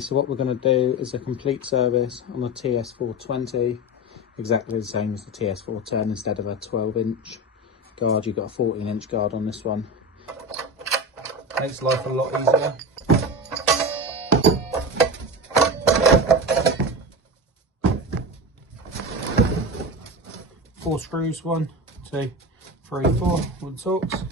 So what we're going to do is a complete service on the TS420, exactly the same as the TS410. Instead of a 12-inch guard, you've got a 14-inch guard on this one. Makes life a lot easier. Four screws, 1, 2, 3, 4 with the Torx.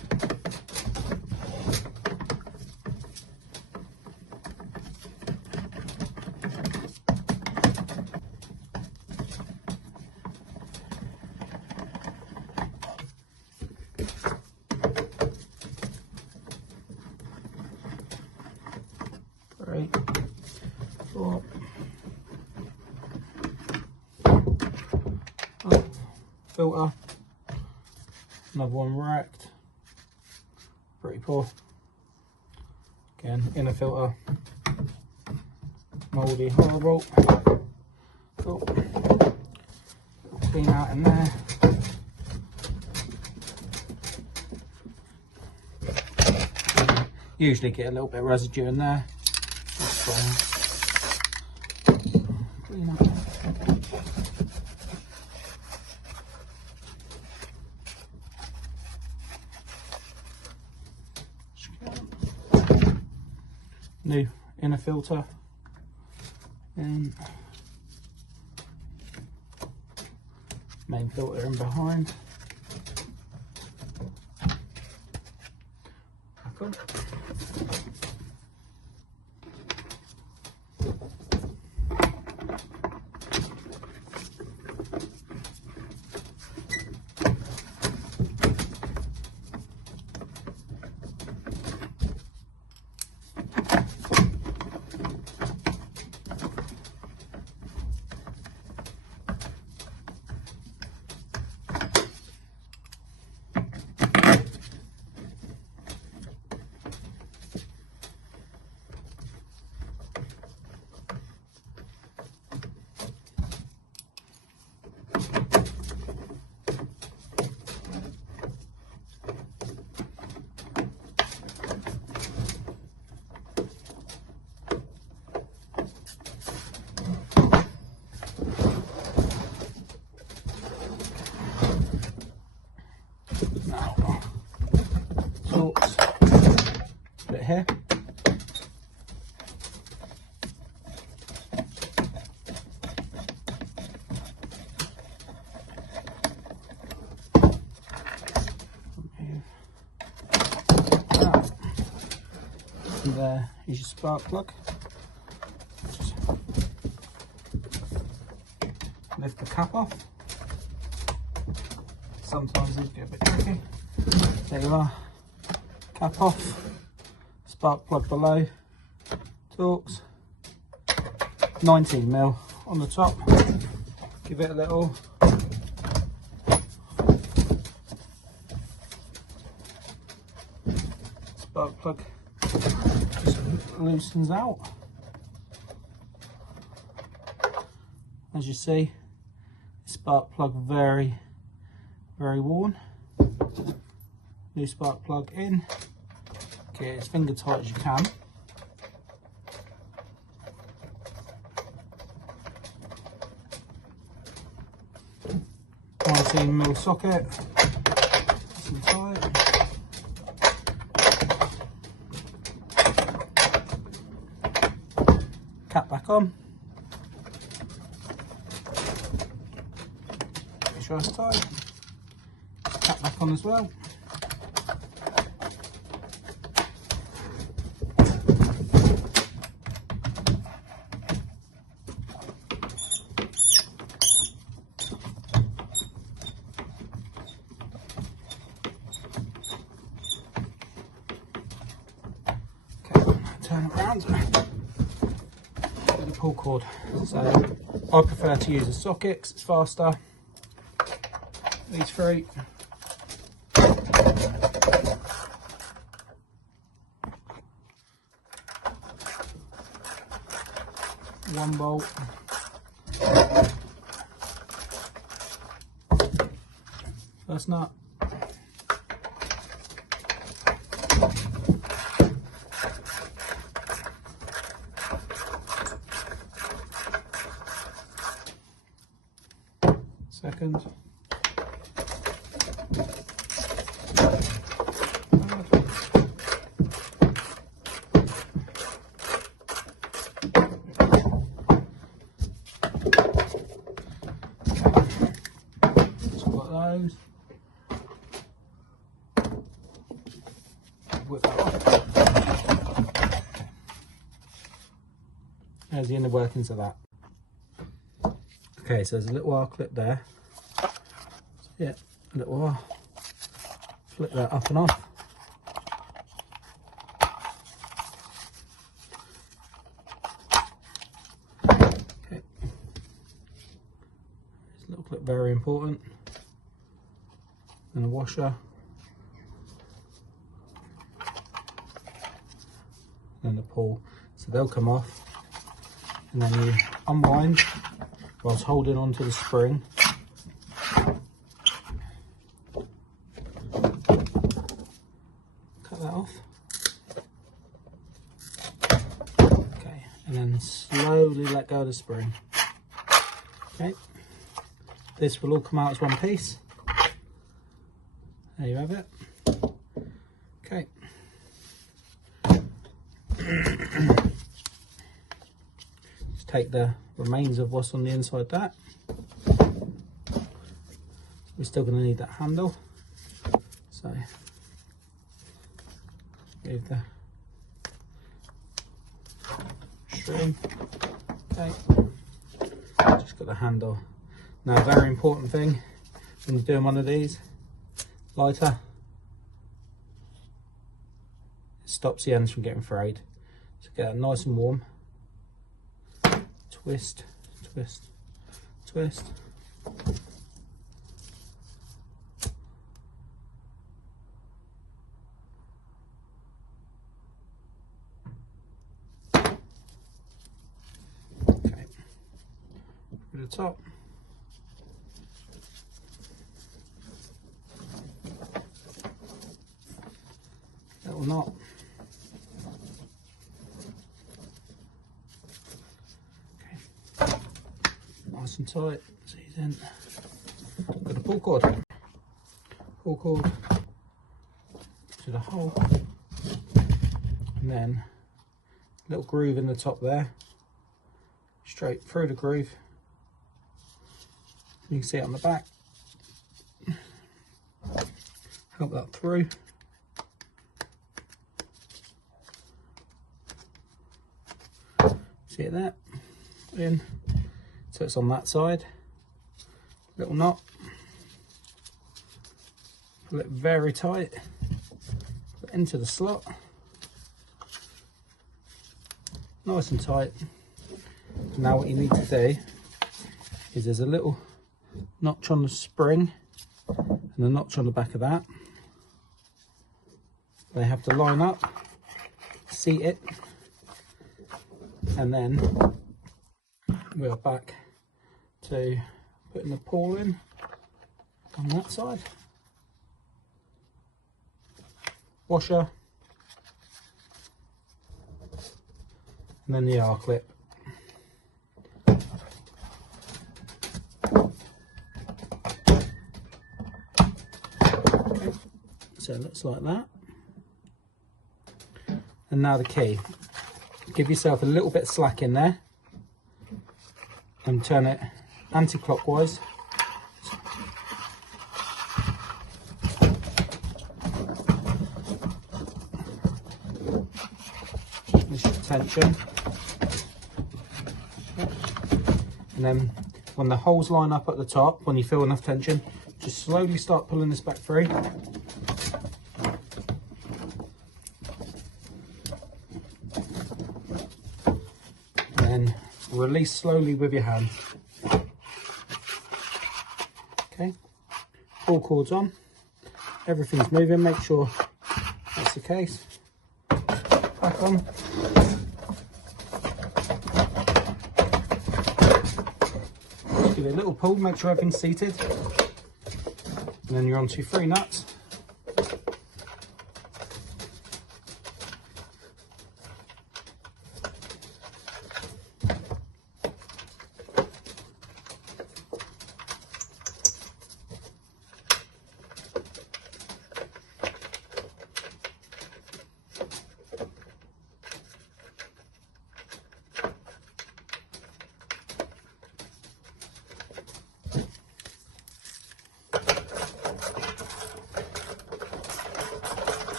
Filter, another one racked, pretty poor. Again, inner filter, mouldy, horrible. Oh. Clean out in there. Usually get a little bit of residue in there. Clean out. New inner filter and main filter in behind. Back on. Put it here. And there is your spark plug. Just lift the cap off. Sometimes these get a bit tricky. There you are. Cap off. Spark plug below. Torx. 19mm on the top. Give it a little spark plug. Just loosens out. As you see, spark plug very worn. New spark plug in. Okay, as finger tight as you can. $19mm socket. Nice and tight. Cap back on. Make sure it's tight. Cap back on as well. Turn it around with the pull cord. So I prefer to use a socket because it's faster. These three. One bolt. First nut. second. So got those. Whip that off. There's the inner workings of that. Okay, so there's a little R clip there. So yeah, a little R. Flip that up and off. Okay. This little clip, very important. And a washer. And a pull. So they'll come off. And then you unwind whilst holding onto the spring. Cut that off. Okay, and then slowly let go of the spring. Okay, this will all come out as one piece. There you have it. Okay. Just take the remains of what's on the inside that. We're still going to need that handle, so move the string. Okay, just got the handle. Now, a very important thing when you're doing one of these, lighter, it stops the ends from getting frayed. So get it nice and warm. Twist, twist, twist. Okay, through the top. Little knot. Nice and tight, so you then got a pull cord to the hole, and then a little groove in the top there, straight through the groove. You can see it on the back. Help that through. See it there? In. So it's on that side, little knot, pull it very tight, put it into the slot, nice and tight. Now what you need to do is there's a little notch on the spring and a notch on the back of that. They have to line up, seat it, and then we're back to putting the pawl in on that side. Washer, and then the R clip. Okay, so it looks like that. And now the key. Give yourself a little bit of slack in there and turn it anti-clockwise. This is tension. And then when the holes line up at the top, when you feel enough tension, just slowly start pulling this back through. And then release slowly with your hand. Okay, pull cords on, everything's moving, make sure that's the case. Back on. Just give it a little pull, make sure everything's seated. And then you're on to 3 nuts.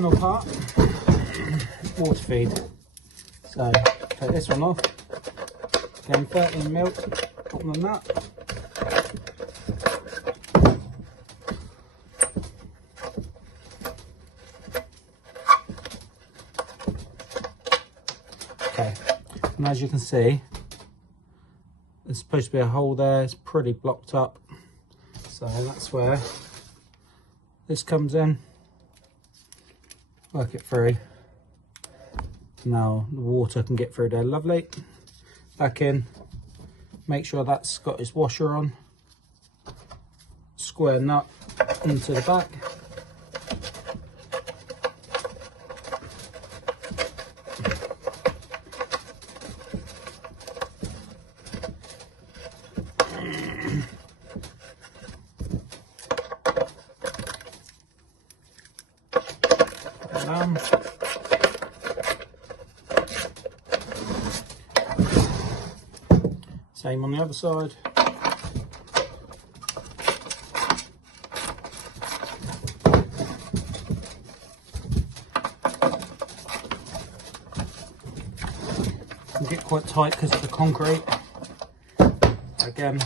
final part, water feed. So take this one off, again 13 milk, put on the nut. Okay, and as you can see, there's supposed to be a hole there, it's pretty blocked up. So that's where this comes in. Work it through. Now the water can get through there, lovely. Back in, make sure that's got its washer on. Square nut into the back. Same on the other side. Can get quite tight because of the concrete. Again,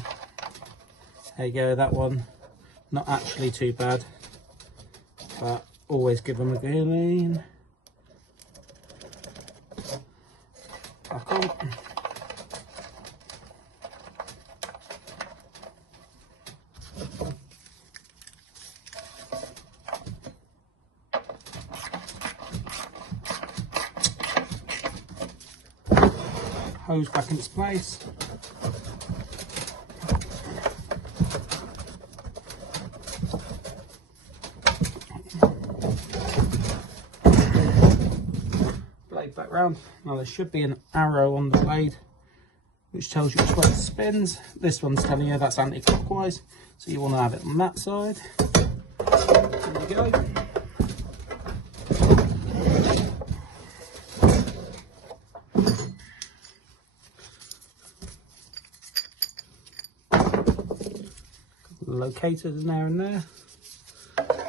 there you go, that one. Not actually too bad, but always give them a clean. Back on. Hose back in its place. Blade back round. Now there should be an arrow on the blade which tells you which way it spins. This one's telling you that's anti-clockwise, so you want to have it on that side. There you go. Locators in there and there.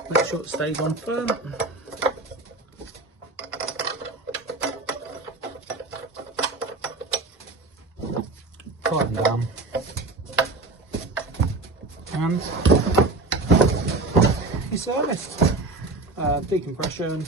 Make sure it stays on firm. Tighten down. And you're serviced. Decompression,